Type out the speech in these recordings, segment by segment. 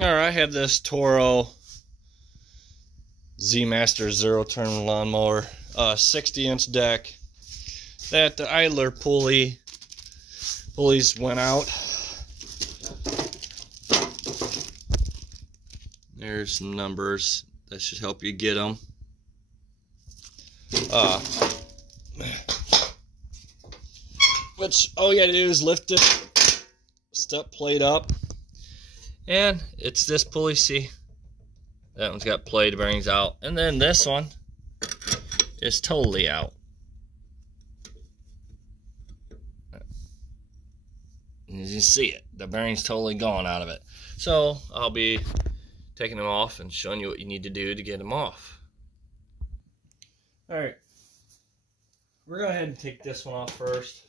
Alright, I have this Toro Z Master zero turn lawnmower, 60-inch deck. That the idler pulleys went out. There's some numbers that should help you get them. Which all you gotta do is lift it, step plate up, and it's this pulley. See, that one's got plate bearings out, and then this one is totally out. And as you see it, the bearing's totally gone out of it. So I'll be taking them off and showing you what you need to do to get them off. Alright, we're going to go ahead and take this one off first.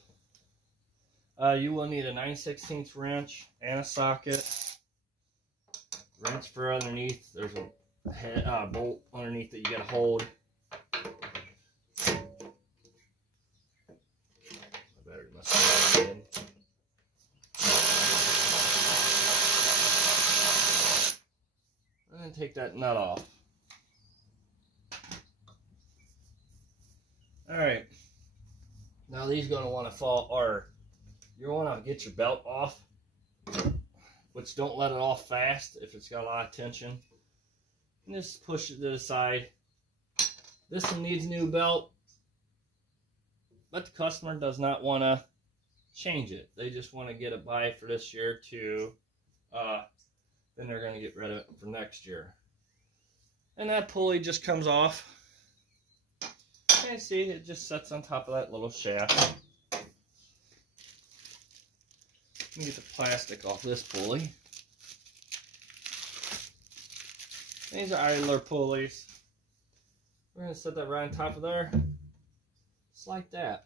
You will need a 9/16 wrench and a socket. Wrench for underneath. There's a head, bolt underneath that you got to hold. My battery must be in. And then take that nut off. Alright. Now these are going to want to fall, or you want to get your belt off, which don't let it off fast if it's got a lot of tension. And just push it to the side. This one needs a new belt, but the customer does not want to change it. They just want to get it by for this year to, then they're going to get rid of it for next year. And that pulley just comes off. And see, it just sits on top of that little shaft. Let me get the plastic off this pulley. These are idler pulleys. We're going to set that right on top of there. Just like that.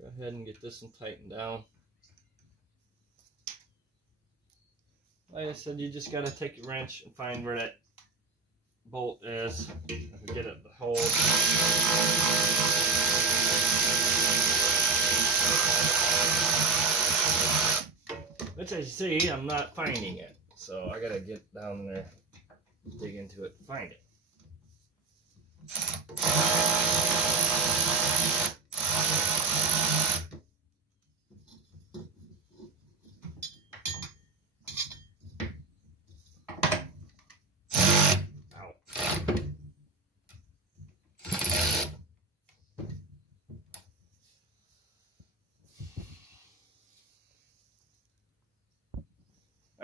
Go ahead and get this one tightened down. Like I said, you just got to take your wrench and find where that bolt is. Get it to hold. Which, as you see, I'm not finding it. So I got to get down there, dig into it, and find it.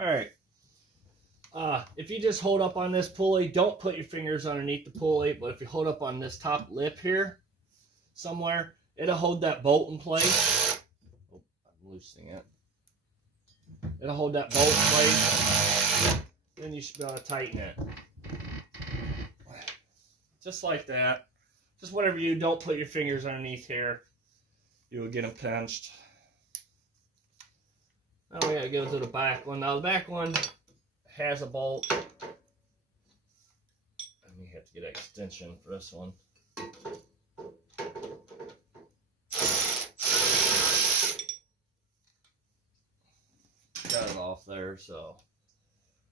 Alright, if you just hold up on this pulley, don't put your fingers underneath the pulley, but if you hold up on this top lip here, somewhere, it'll hold that bolt in place. Oh, I'm loosening it. It'll hold that bolt in place. Then you should be able to tighten it. Just like that. Just whatever you do, don't put your fingers underneath here. You will get them pinched. Now we gotta go to the back one. Now the back one has a bolt. I may have to get an extension for this one. Got it off there, so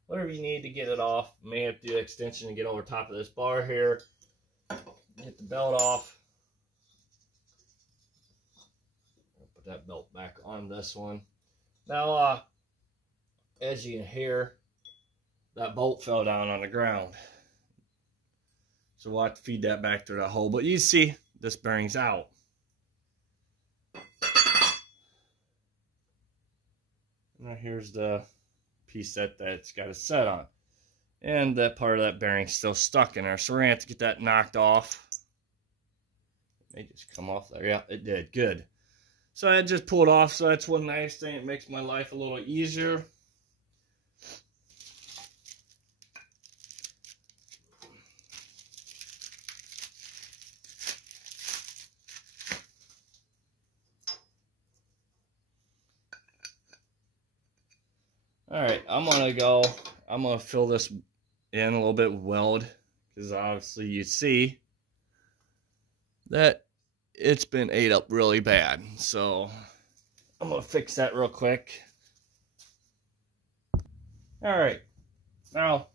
whatever you need to get it off. You may have to do an extension to get over top of this bar here. Get the belt off. I'll put that belt back on this one. Now, as you can hear, that bolt fell down on the ground. So we'll have to feed that back through that hole. But you see, this bearing's out. Now here's the piece that's got a set on. And that part of that bearing's still stuck in there. So we're going to have to get that knocked off. It may just come off there. Yeah, it did. Good. So I just pulled off, so that's one nice thing. It makes my life a little easier. Alright, I'm going to fill this in a little bit with weld, because obviously you see that it's been ate up really bad. So I'm going to fix that real quick. All right, now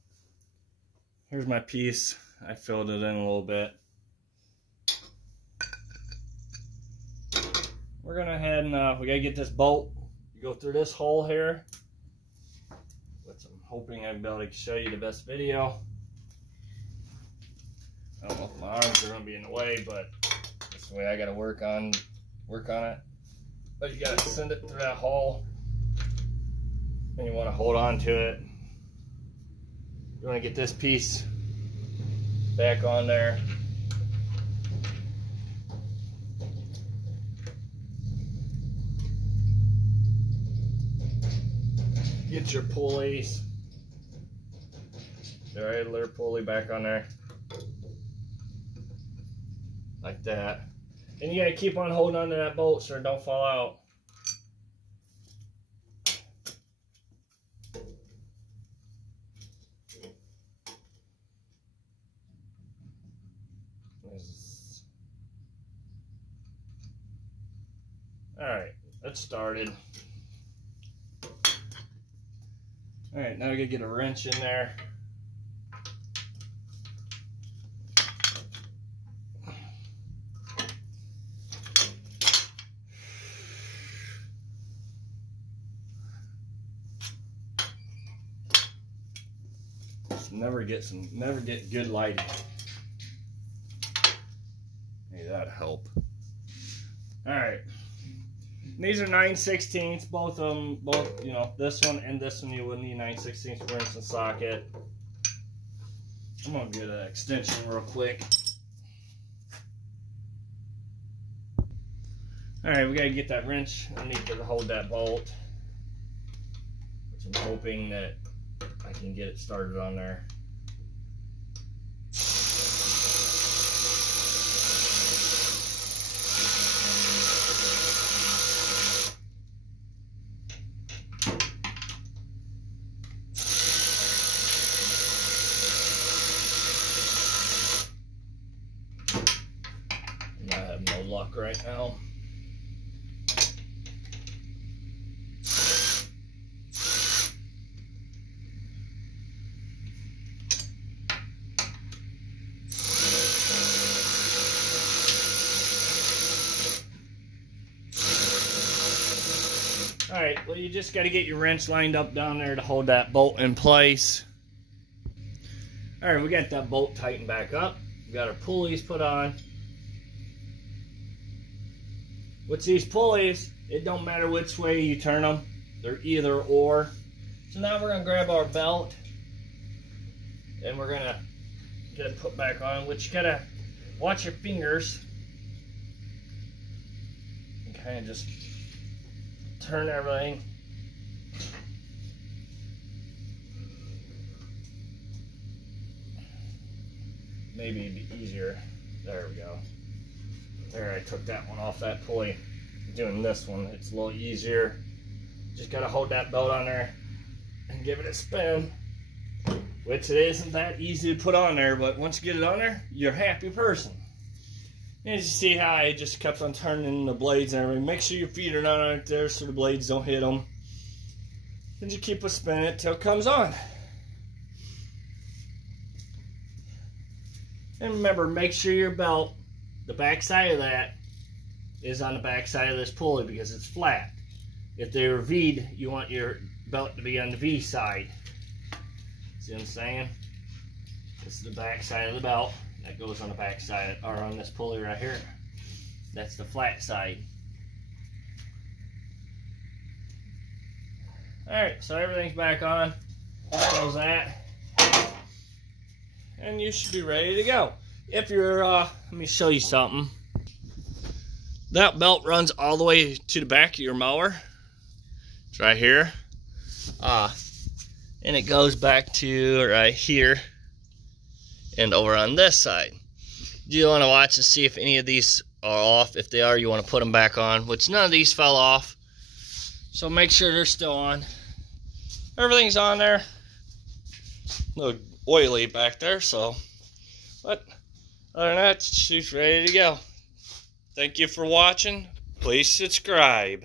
here's my piece. I filled it in a little bit. We're gonna head and we gotta get this bolt. You go through this hole here, which I'm hoping I'll be able to show you the best video. I don't know if my arms are gonna be in the way, but that's the way I gotta work on it. But you gotta send it through that hole, and you want to hold on to it. You want to get this piece back on there. Get your pulleys. The idler pulley back on there. Like that. And you gotta keep on holding on to that bolt so it don't fall out. Alright, let's started. Alright, now we gotta get a wrench in there. Never get good lighting. Hey, that'd help. Alright. These are 9/16, both of them, you know, this one and this one you would need 9/16 for instance socket. I'm gonna get an extension real quick. Alright, we gotta get that wrench underneath to hold that bolt, which I'm hoping that I can get it started on there. I have no luck right now. Alright, well you just got to get your wrench lined up down there to hold that bolt in place. Alright, we got that bolt tightened back up. We got our pulleys put on. With these pulleys, it don't matter which way you turn them. They're either or. So now we're going to grab our belt and we're going to get it put back on, which you got to watch your fingers and kind of just turn everything. Maybe it'd be easier. There we go. There, I took that one off that pulley. Doing this one, it's a little easier. Just gotta hold that belt on there and give it a spin, which it isn't that easy to put on there, but once you get it on there, you're a happy person. And as you see how I just kept on turning the blades and everything, make sure your feet are not out there so the blades don't hit them. And you keep a spinning it till it comes on. And remember, make sure your belt, the back side of that, is on the back side of this pulley because it's flat. If they were V'd, you want your belt to be on the V side. See what I'm saying? This is the back side of the belt. That goes on the back side, or on this pulley right here. That's the flat side. Alright, so everything's back on. Close that. And you should be ready to go. If you're, let me show you something. That belt runs all the way to the back of your mower. It's right here. And it goes back to right here and over on this side. You want to watch and see if any of these are off. If they are, you want to put them back on, which none of these fell off. So make sure they're still on. Everything's on there. A little oily back there, so. But other than that, she's ready to go. Thank you for watching. Please subscribe.